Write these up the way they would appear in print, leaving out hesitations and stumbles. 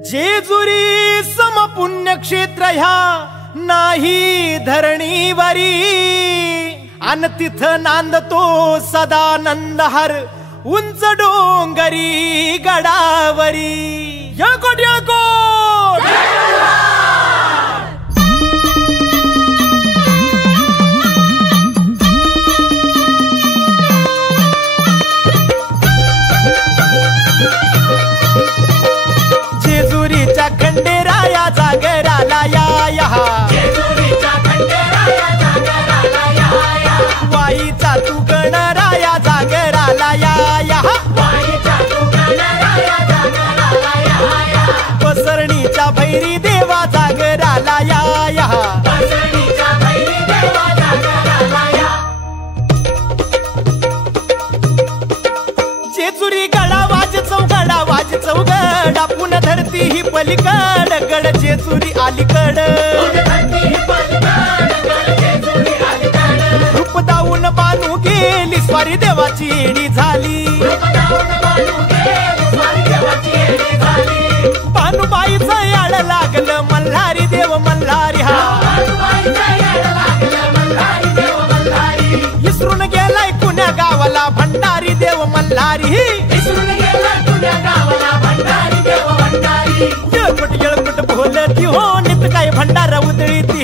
जेजुरी समपुण्यक्षेत्र ह्या नाही धरणीवरी अन तिथ नांदतो सदानंद हर उंच डोंगरी गडावरी। यळकोट यळकोट जेजुरीच्या खंडेराया जागराला या वाईचा तू गणराया जागराला या पसरणीच्या भैरी देवा जागराला या जेजुरी गडा वाज चौगडा पुन्हा धरती ही पलीकड गड जेजुरी अलीकड रूप दाऊन बानू गेली स्वारी देवाची येडी झाली बानूबाईचं याड लागलं मल्हारी देव मल्हारी हा इसरून गेलाय पुण्या गावाला भंडारी देव मल्हारी येळकोट बोलती हो नित काय भंडारा उधळीती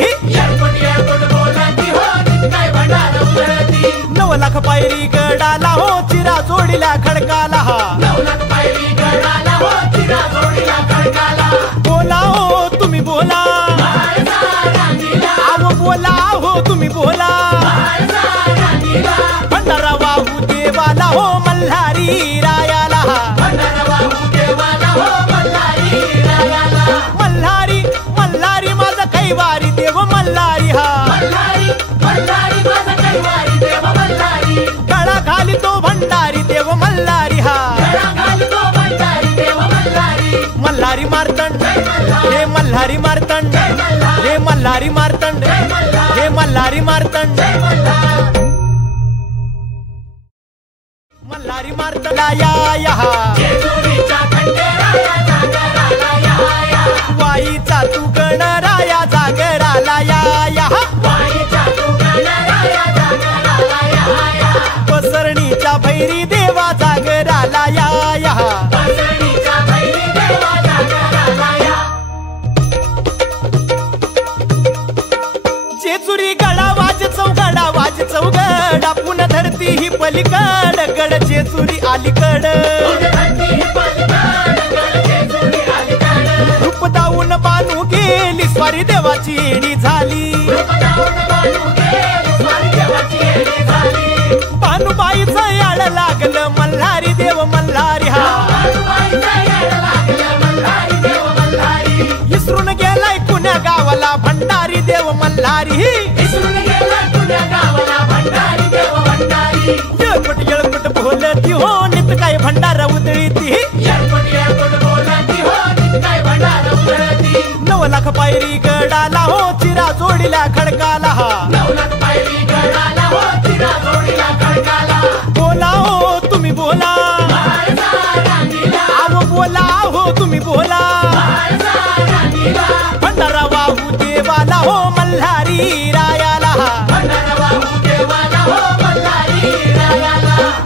9 लाख पायरी गडाला हो चिरा जोडीला खडकाला बोला हो तुम्ही बोला आव बोला हो तुम्ही बोला भंडारा वाहू देवाला हो मल्हारी रायाला मल्हारी मल्हारी माझा कैवारी देव मल्हारी हा गळा घाली तो भंडारी देव मल्हारी हा मल्हारी मार्तंड हे मल्हारी मार्तंड हे मल्हारी मार्तंड हे मल्हारी मार्तंड मल्हारी मार्तंडा या वाईचा तू गणराया जागराला या पसरणीच्या भैरी देवा जागराला या जेजुरी गडा वाज चौगडा पुन्हा धरती ही पलीकड गड जेजुरी अलीकड रूप दाऊन बानू गेली स्वारी देवाची येडी झाली बानूबाईचं याड लागलं मल्हारी देव मल्हारी हा इसरून गेलाय पुण्या गावाला भंडारी देव मल्हारी येळकोट बोलती हो नित काय भंडारा उधळीती 9 लाख पायरी गडाला हो चिरा जोडीला खडकाला बोला हो तुम्ही बोला आव बोला हो तुम्ही बोला भंडारा वाहू देवाला हो मल्हारी रायाला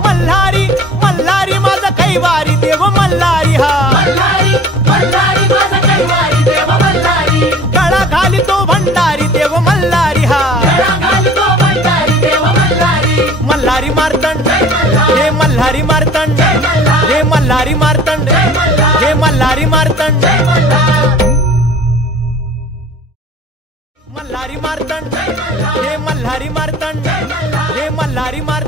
मल्हारी मल्हारी माझा कैवारी देव मल्हारी हा गळा घाली तो भंडारी देव मल्हारी हा मल्हारी मार्तंड हे मल्हारी मार्तंड हे मल्हारी मार्तंड हे मल्हारी मार्तंड मल्हारी मार्तंड हे मल्हारी मार्तंड हे मल्हारी मार्तंड